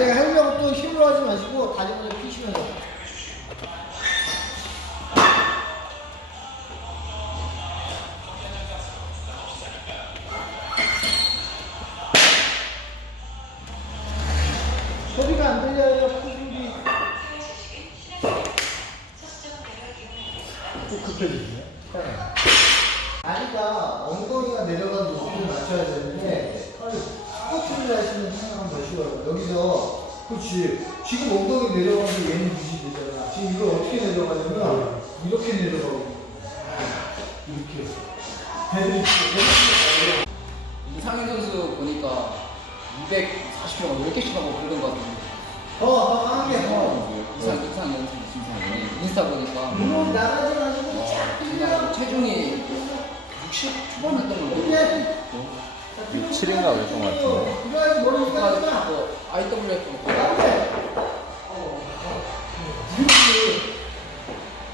아니 하려고 또 힘으로 하지 마시고 다리부터 피시면서 소리가 안 들려요 소리 또 급해지네. 아니까 엉덩이가 내려가는 높이를 맞춰야 되는데 털 스쿼트를 하시는 생각 한번 보시고요. 여기서 그렇지. 지금 엉덩이 내려가는데 얘는 유지 되잖아. 지금 이걸 어떻게 내려가냐면 이렇게 내려가고 이렇게. 배를 이렇게 배를 이상현 선수 보니까 240명 몇 개씩 하고 그런 거 같은데. 더, 더 강하게 더. 이상 이상현 선수 이상현 인스타 보니까 물론 나가지 마시고 어, 그냥 체중이 60 초반 했던 걸로. 그냥 67인가 그랬던 것 같은데.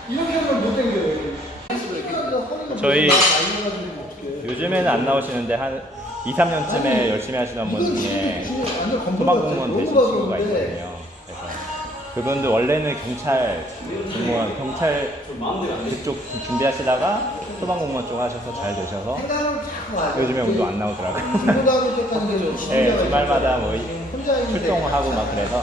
이렇게 하면 못 당겨요. 이렇게. 저희 어떡해. 요즘에는 안 나오시는데 한 2, 3년쯤에 열심히 하시던 분 중에 소방 공무원 되신 친구가 있거든요. 그래서 그분도 원래는 경찰 공무원, 경찰 그쪽 준비하시다가 소방 공무원 쪽 하셔서 잘 되셔서 생각을. 요즘에 운동 안 나오더라고요. 계속 네, 주말마다 뭐 출동하고 막 그래서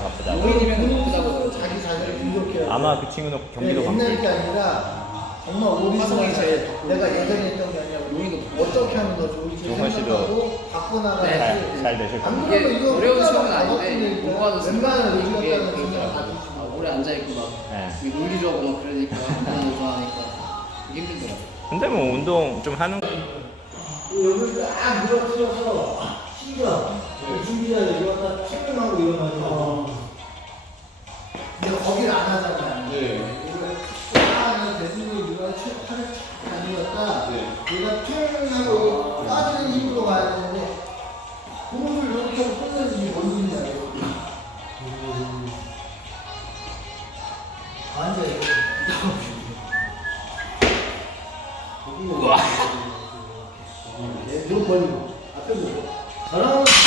분석해야 아마 그 친구는 경기도 네, 가고 옛날 게 아니라 정말 오리지널 제일. 내가 예전에 했던 게 아니라 용인도 어떻게 하면 더 좋을지 생각하고 바꿔 나가야지 네. 잘, 잘 되실 안 겁니다. 이게 어려운 시험은 다 아닌데 공부하는 웬만하면 습관이 이기겠다는 그게 생각 그러더라고요. 가지고 아, 오래 앉아 있고 막 네. 논리적으로 막 그러니까 운동을 좋아하니까 힘들더라고. 근데 뭐 운동 좀 하는 여기를 딱 밀어치워서 신경 준비자 여기 왔다 출근하고 일어나서 근데 거기를 안 하잖아요 네. 딱 대중이 누가 팔을 착 다니었다 얘가 퉁하고 빠지는 힘으로 가야 되는데 그것을 이렇게 끝내는 이게 뭔 일이냐 이거 Uau! Drupal. Até